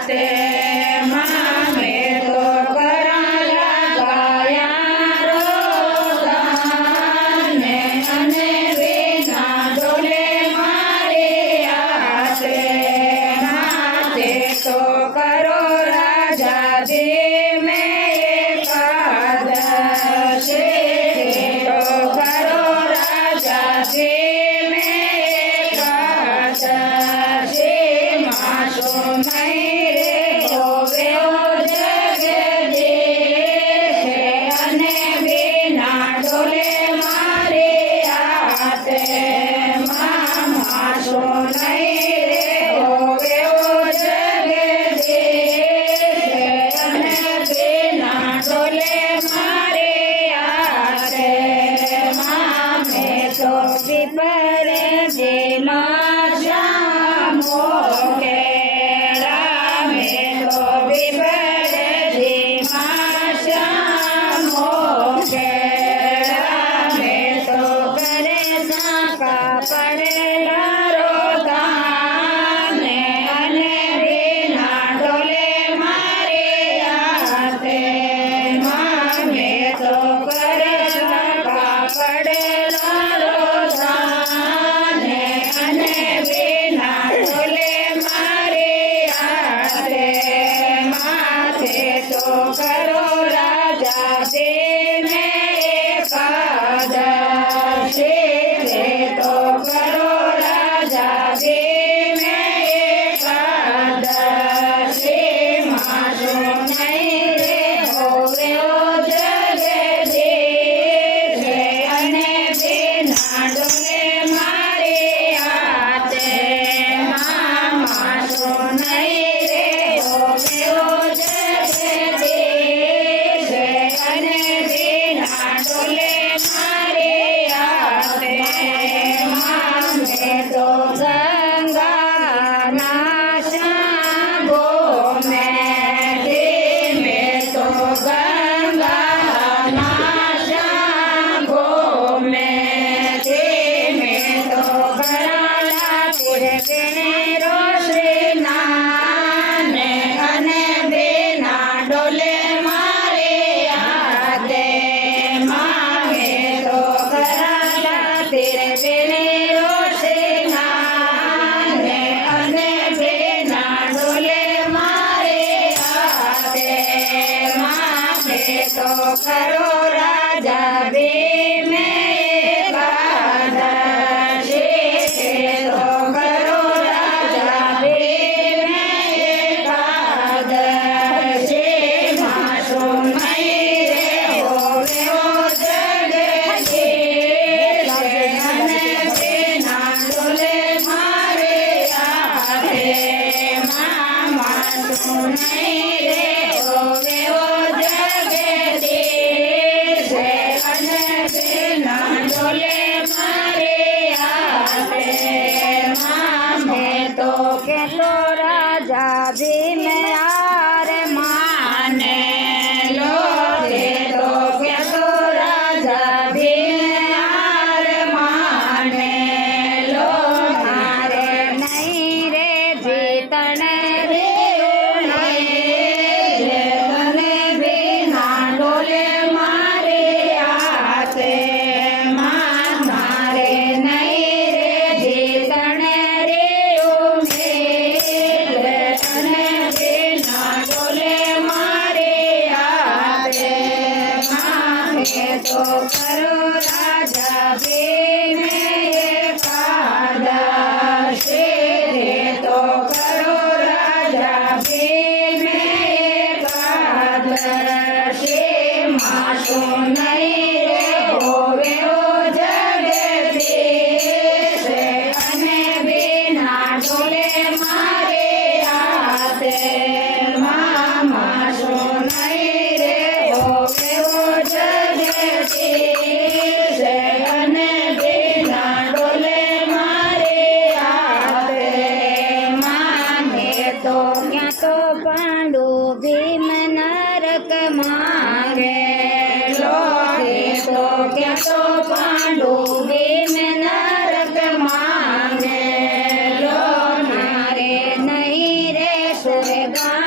હાથે મામે તો કરાલા ગાયા રોદાને અને વિના ડોલે મારે હાથે માથે તો કરો રાજાજી મેં એકાદશી તો કરો રાજાજી મેં એકાદશી માસો નહીં રે ગોવ્યો જગદીશ અને વિના ડોલે મારે હાથે માસો નહીં રે ગોવ્યો જગદીશ અને વિના ડોલે મારે હાથે મામે તો વિપરે જેમાં જામો કેળા મેં તો વિપરે જેમાં જામો કેળા મેં તો કરે સાકા પડેલા રોદાને અને વિના ડોલે મારે હાથે મામે તો કરે સાકા પડેલા રોદાને અને વિના ડોલે મારે હાથે માથે તો કરો રાજાજી મેં એકાદશી તો કરો રાજાજી મેં એકાદશી માસો નહીં રે ગોવ્યો જગદીશ અને વિના ડોલે મારે હાથે માસો નહીં રે ગોવ્યો જગદીશ અને વિના ડોલે મારે હાથે મામે તો ગંગાના શાંભો મેં ધીમે તો ગંગાના શાંભો મેં ધીમે તો કરાલા તીરે રોશ્રી નાને અને વિના ડોલે મારે હાથે મામે તો કરાલા તીરે રોશ્રી નાને અને વિના ડોલે મારે હાથે મામે તો કરો રાજા ભીમે એકાદશી તો કરો રાજા ભીમે એકાદશી માસો નહીં રે ગોવ્યો જગદીશ અને વિના ડોલે મારે હાથે માસો નહીં રે ગોવ્યો જગદીશ અને વિના ડોલે મારે હાથે મામે તો કેટલો રાજા ભીમે હાર માને લો તો કેટલો રાજા ભીમે હાર માને લો મારે નહીં રે જીતણ રે તને વિના ડોલે મારે હાથે મારે નહીં રે જીતણ રે તને વિના ડોલે મારે હાથે મામે તો કરો રાજા ભીમે એકાદશી તો કરો રાજા ભીમે એકાદશી માસો નહીં રે ગોવ્યો જગદીશ અને વિના ડોલે મારે હાથે માસો નહીં રે ગોવ્યો જગદીશ અને વિના ડોલે મારે હાથે મામે તો ક્યાં તો પાંડુ ભીમ નરક માંગે લો તો ક્યાં તો પાંડુ ભીમ નરક માંગે લો નારે નહીં રે સુરગા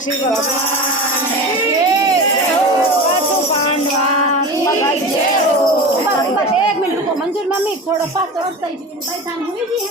પછી પાછું પાંડવા બસ 1 મિનિટ રૂકો મંજૂર મમ્મી થોડો પાછો રસ્તો પૈસા મૂકી દઈએ